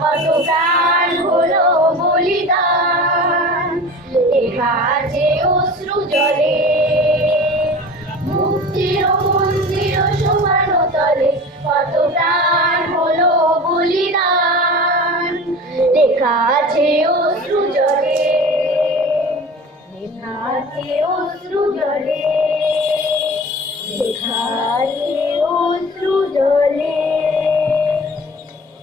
কত প্রাণ হলো বলিদান। লেখা আছে অশ্রু জলে মুক্তির মন্দির সমান তলে, কত প্রাণ হলো বলিদান। লেখা আছে অশ্রু জলে, লেখা আছে অশ্রু জলে, লেখা আছে